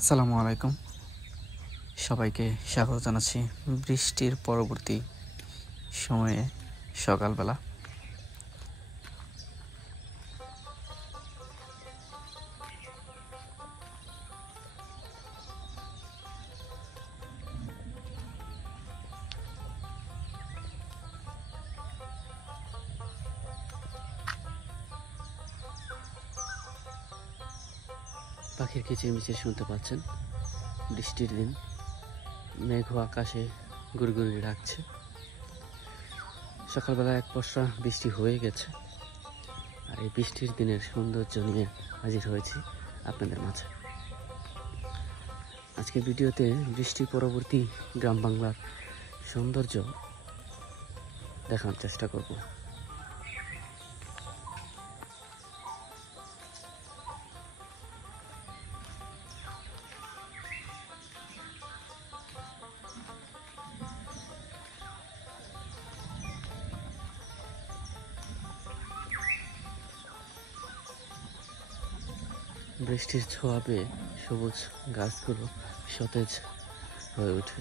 আসসালামু আলাইকুম। সবাইকে স্বাগত জানাচ্ছি বৃষ্টির পরবর্তী সময়ে সকালবেলা। পাখির কিচিরমিচির শুনতে পাচ্ছেন। বৃষ্টির দিন, মেঘ আকাশে গুড়গুড়ি ডাকছে। সকালবেলা এক পশলা বৃষ্টি হয়ে গেছে, আর এই বৃষ্টির দিনের সৌন্দর্য নিয়ে হাজির হয়েছি আপনাদের মাঝে। আজকের ভিডিওতে বৃষ্টি পরবর্তী গ্রাম বাংলার সৌন্দর্য দেখানোর চেষ্টা করব। বৃষ্টির ছোঁয়া পেয়ে সবুজ গাছগুলো সতেজ হয়ে ওঠে।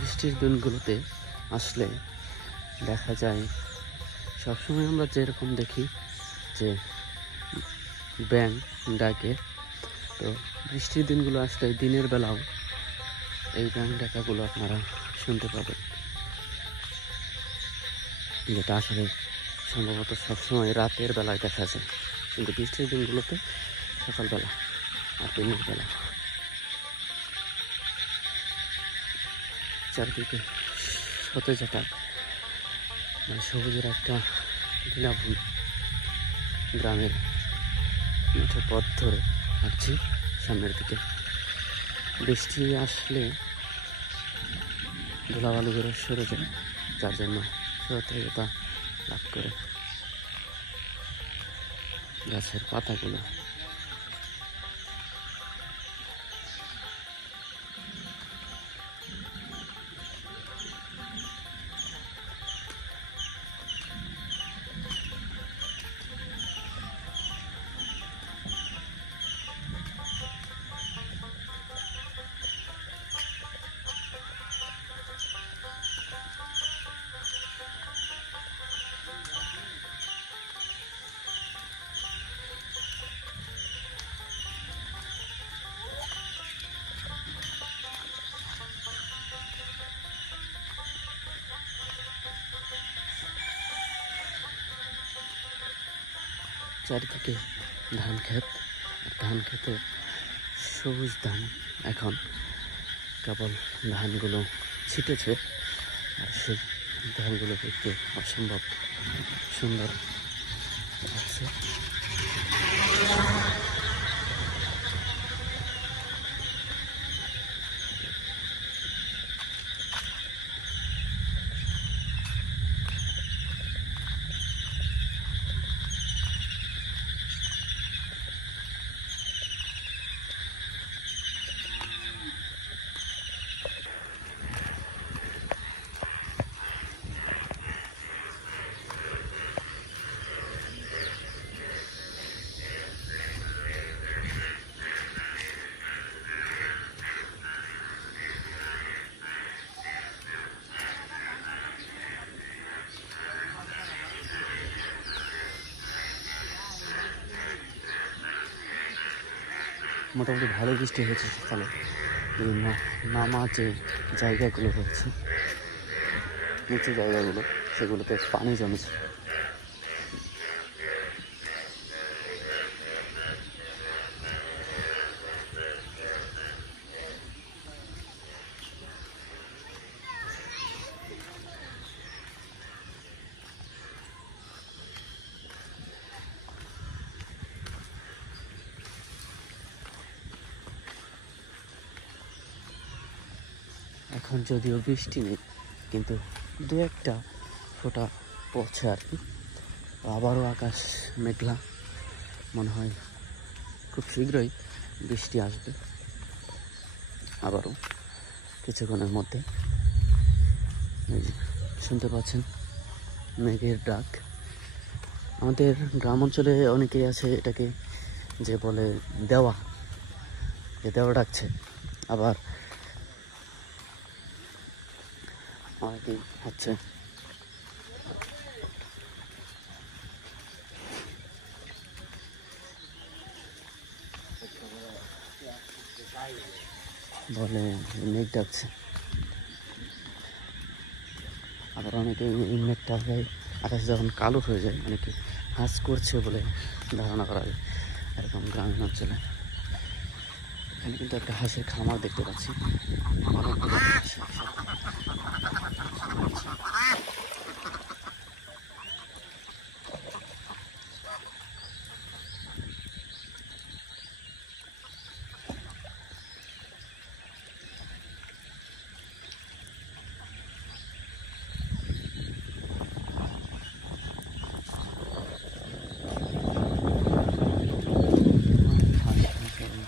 বৃষ্টির দিনগুলোতে আসলে দেখা যায়, সবসময় আমরা যেরকম দেখি যে ব্যাঙ ডাকে, তো বৃষ্টির দিনগুলো আসলে দিনের বেলাও এই ব্যাঙ ডাকাগুলো আপনারা শুনতে পাবেন, যেটা আসলে সম্ভবত সবসময় রাতের বেলায় দেখা যায়, কিন্তু বৃষ্টির দিনগুলোতে সকালবেলা আর দিনের বেলা। চারদিকে সতেজতা, মানে সবুজের একটা লীলাভূমি। গ্রামের মিঠো পথ ধরে হাঁটছি সামনের দিকে। বৃষ্টি আসলে ধুলাবালুগুলো সরে যায়, যার জন্য সতেজতা লাভ করে গাছের পাতাগুলো। চারিদিকে ধান ক্ষেত, ধান ক্ষেতে সবুজ ধান এখন কেবল ধানগুলো ছিটেছে, আর সেই ধানগুলো দেখতে অসম্ভব সুন্দর লাগছে। মোটামুটি ভালো বৃষ্টি হয়েছে সকালে। বিভিন্ন নামা যে জায়গাগুলো রয়েছে, নিচু জায়গাগুলো, সেগুলোতে পানি জমেছে। এখন যদিও বৃষ্টি নেই, কিন্তু দু একটা ফোঁটা পড়ছে আর কি। আবারও আকাশ মেঘলা, মনে হয় খুব শীঘ্রই বৃষ্টি আসবে আবারও কিছুক্ষণের মধ্যে। শুনতে পাচ্ছেন মেঘের ডাক। আমাদের গ্রাম অঞ্চলে অনেকেই আছে এটাকে যে বলে দেওয়া, যে দেওয়া ডাকছে। আবার অনেকেই হচ্ছে বলে মেঘ ডাকছে। আবার অনেকে এই মেঘটা হয় আকাশে যখন কালো হয়ে যায়, অনেকে হাঁস করছে বলে ধারণা করা যায় এরকম গ্রামীণ অঞ্চলে। এখানে কিন্তু একটা হাঁসের খামার দেখতে পাচ্ছি, অনেকগুলো হাঁস একসাথে।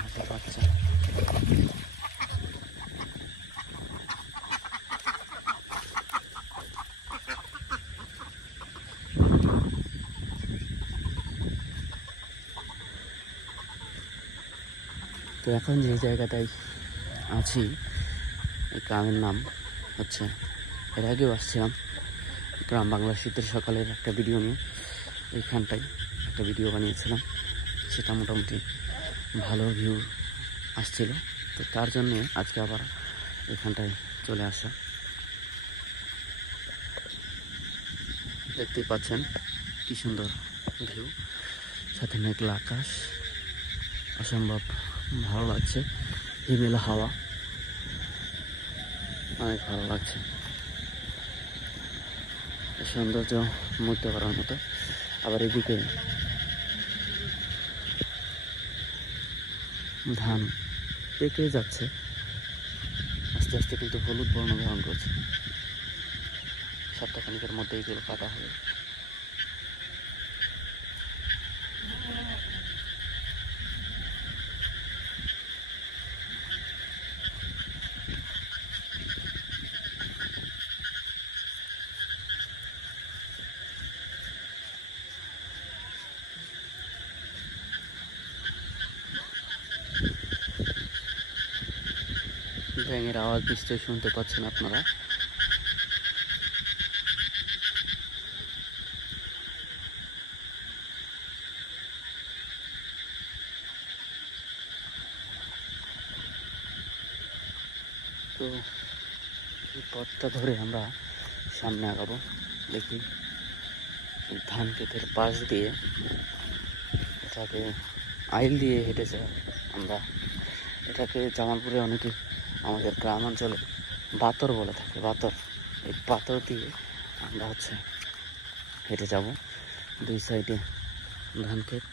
হাঁসের বাচ্চা। তো এখন যে জায়গাটায় আছি, এই গ্রামের নাম হচ্ছে, এর আগেও আসছিলাম গ্রাম বাংলা শীতের সকালের একটা ভিডিও নিয়ে। এইখানটায় একটা ভিডিও বানিয়েছিলাম, সেটা মোটামুটি ভালো ভিউ আসছিল। তো তার জন্যে আজকে আবার এখানটায় চলে আসা। দেখতেই পাচ্ছেন কি সুন্দর ভিউ, সাথে মেঘলা আকাশ, অসম্ভব ভালো লাগছে। হিমেলা হাওয়া, অনেক ভালো লাগছে। সৌন্দর্য মুগ্ধ করার মতো। আবার এদিকে ধান পেকে যাচ্ছে আস্তে আস্তে, কিন্তু হলুদ বর্ণ ধারণ করছে। সপ্তাহখানিকের মধ্যে এইগুলো কাটা হবে। ব্যাঙের আওয়াজ নিশ্চয়ই শুনতে পাচ্ছেন আপনারা। তো এই পথটা ধরে আমরা সামনে আগাবো। দেখি ধান ক্ষেতের পাশ দিয়ে, এটাকে আইল দিয়ে হেঁটেছে আমরা। এটাকে জামালপুরে অনেকে আমাদের গ্রাম অঞ্চলে বাতর বলে থাকে, বাতর। এই বাতর দিয়ে আমরা হচ্ছে হেঁটে যাব। দুই সাইডে ধান ক্ষেত,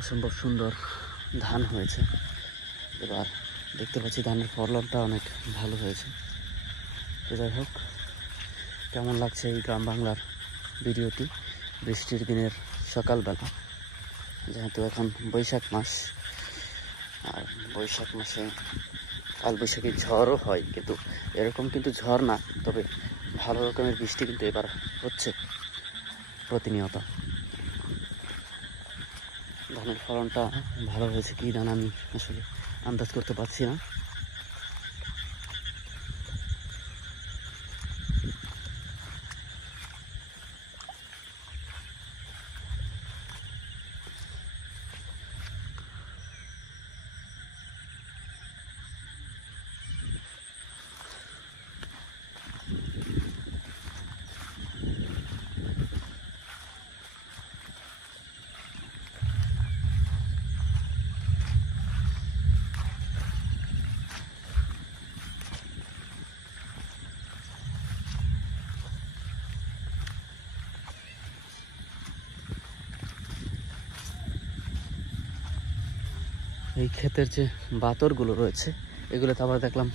অসম্ভব সুন্দর ধান হয়েছে। এবার দেখতে পাচ্ছি ধানের ফলনটা অনেক ভালো হয়েছে। তো যাই হোক, কেমন লাগছে এই গ্রাম বাংলার ভিডিওটি বৃষ্টির দিনের সকালবেলা, যেহেতু এখন বৈশাখ মাস, আর বৈশাখ মাসে কালবৈশাখী ঝড়ও হয়, কিন্তু এরকম কিন্তু ঝড় না, তবে ভালো রকমের বৃষ্টি কিন্তু এবার হচ্ছে প্রতিনিয়ত। ধানের ফলনটা ভালো হয়েছে কি না আমি আসলে আন্দাজ করতে পারছি না। এই ক্ষেতের যে বাতরগুলো রয়েছে, এগুলোতে আবার দেখলাম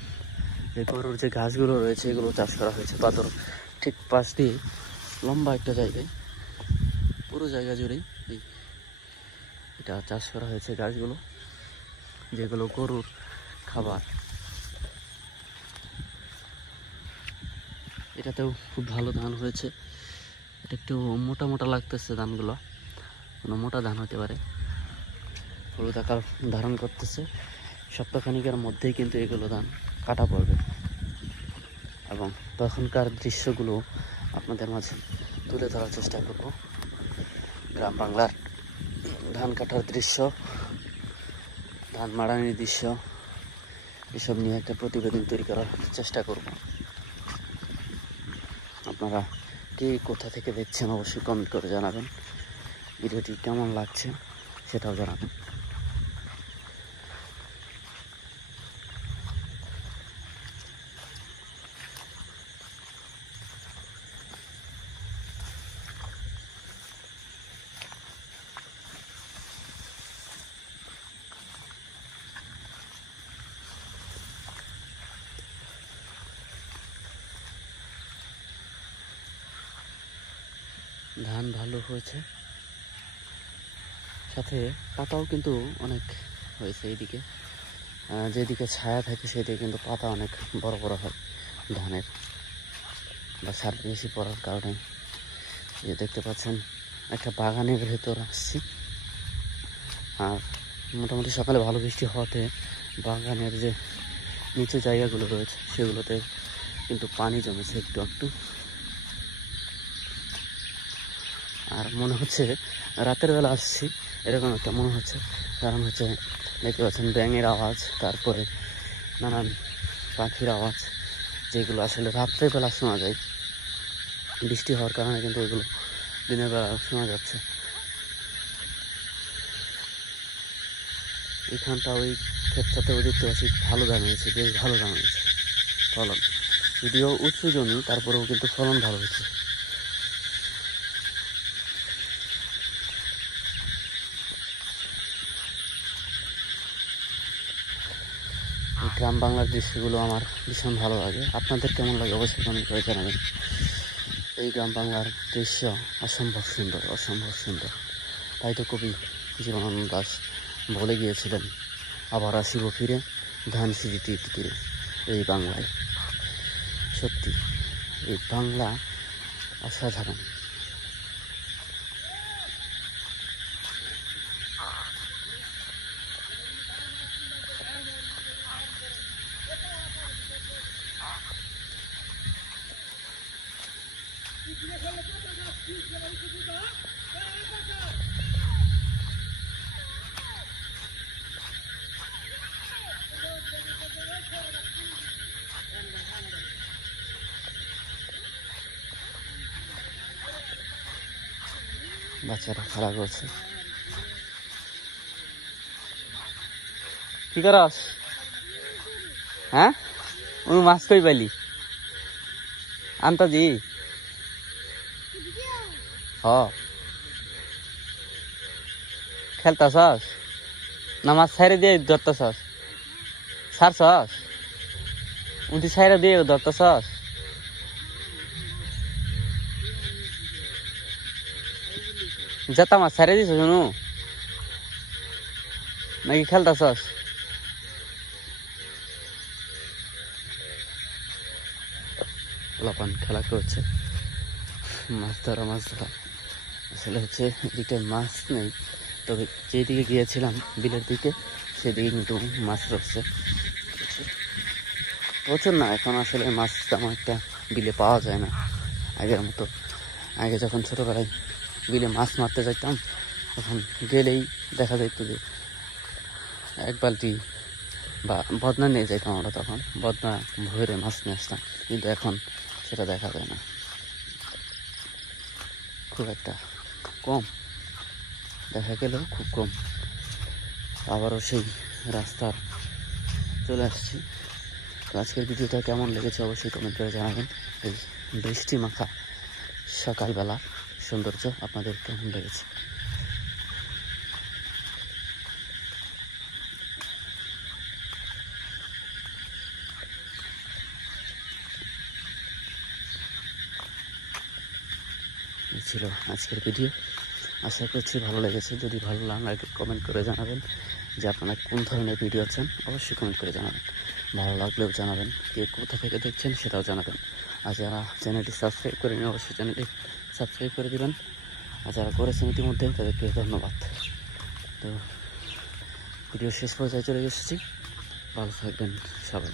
যে গরুর যে ঘাসগুলো রয়েছে এগুলো চাষ করা হয়েছে পাথর ঠিক পাশ দিয়ে লম্বা একটা জায়গায়, পুরো জায়গা জুড়েই এটা চাষ করা হয়েছে গাছগুলো, যেগুলো গরুর খাবার। এটাতেও খুব ভালো ধান হয়েছে। এটা একটু মোটা মোটা লাগতেছে ধানগুলো, কোনো মোটা ধান হতে পারে। হলুদ আকার ধারণ করতেছে। সপ্তাহখানিকের মধ্যেই কিন্তু এগুলো ধান কাটা পড়বে এবং তখনকার দৃশ্যগুলো আপনাদের মাঝে তুলে ধরার চেষ্টা করব। গ্রাম বাংলার ধান কাটার দৃশ্য, ধান মাড়ানির দৃশ্য, এসব নিয়ে একটা প্রতিবেদন তৈরি করার চেষ্টা করব। আপনারা কে কোথা থেকে দেখছেন অবশ্যই কমেন্ট করে জানাবেন। ভিডিওটি কেমন লাগছে সেটাও জানাবেন। ধান ভালো হয়েছে, সাথে পাতাও কিন্তু অনেক হয়েছে। এইদিকে যেদিকে ছায়া থাকে সেদিকে কিন্তু পাতা অনেক বড় বড় হয় ধানের, বা সার বেশি পড়ার কারণে। যে দেখতে পাচ্ছেন একটা বাগানের ভেতর আসছি, আর মোটামুটি সকালে ভালো বৃষ্টি হওয়াতে বাগানের যে নিচু জায়গাগুলো রয়েছে সেগুলোতে কিন্তু পানি জমেছে একটু একটু। আর মনে হচ্ছে রাতের বেলা আসছি এরকম একটা মনে হচ্ছে, কারণ হচ্ছে দেখতে পাচ্ছেন ব্যাঙের আওয়াজ, তারপরে নানান পাখির আওয়াজ, যেগুলো আসলে রাত্রেবেলা শোনা যায়। বৃষ্টি হওয়ার কারণে কিন্তু এগুলো দিনের বেলা শোনা যাচ্ছে। এখানটা ওই ক্ষেতটাতেও দেখতে পাচ্ছি ভালো দাম হয়েছে, বেশ ভালো দাম হয়েছে ফলন। যদিও উঁচু জমি তারপরেও কিন্তু ফলন ভালো হয়েছে। গ্রাম বাংলার দৃশ্যগুলো আমার ভীষণ ভালো লাগে। আপনাদের কেমন লাগে অবশ্যই কমেন্ট করে জানাবেন। এই গ্রাম বাংলার দৃশ্য অসম্ভব সুন্দর, অসম্ভব সুন্দর। তাই তো কবি জীবনানন্দ দাশ বলে গিয়েছিলেন, আবার আসিব ফিরে ধান সিঁড়িটি তীরে এই বাংলায়। সত্যি এই বাংলা অসাধারণ। বাচ্চারা খেলা করছে। কি করস? হ্যাঁ, ওই মাছ কই পাইলি? আনতাজি হ খেলতাছস না মাছ ছাইরে দিয়ে ধরতাছস? ছাড়ছস? উঠি ছাইরে দিয়ে ধরতাছস? জেতা মাছ ছাইরে দিছ শুনু নাকি খেলতাছস? লাপান খেলা করছে, মাছ ধরা মাছ ধরা। আসলে হচ্ছে এদিকে মাছ নেই, তবে যেদিকে গিয়েছিলাম বিলের দিকে সেদিকে কিন্তু মাছ রয়েছে প্রচুর। না এখন আসলে মাছ তেমন একটা বিলে পাওয়া যায় না আগের মতো। আগে যখন ছোটোবেলায় বিলে মাছ মারতে যাইতাম তখন গেলেই দেখা যেত যে এক বালতি বা বদনা নিয়ে যাইতাম আমরা, তখন বদনা ভরে মাছ নিয়ে আসতাম। কিন্তু এখন সেটা দেখা যায় না, খুব একটা কম দেখা গেলেও খুব কম। আবারও সেই রাস্তার চলে আসছি। তো আজকের ভিডিওটা কেমন লেগেছে অবশ্যই কমেন্ট করে জানাবেন। এই বৃষ্টি মাখা সকালবেলা সৌন্দর্য আপনাদের কেমন লেগেছে? ছিল আজকের ভিডিও। আশা করছি ভালো লেগেছে। যদি ভালো লাগে কমেন্ট করে জানাবেন যে আপনারা কোন ধরনের ভিডিও চান, অবশ্যই কমেন্ট করে জানাবেন। ভালো লাগলেও জানাবেন, কে কোথা থেকে দেখছেন সেটাও জানাবেন। আর যারা চ্যানেলটি সাবস্ক্রাইব করেনি অবশ্যই চ্যানেলটি সাবস্ক্রাইব করে দেবেন। আর যারা করেছেন ইতিমধ্যে তাদেরকে ধন্যবাদ। তো ভিডিও শেষ পর্যায়ে চলে এসেছি, ভালো থাকবেন সবাই।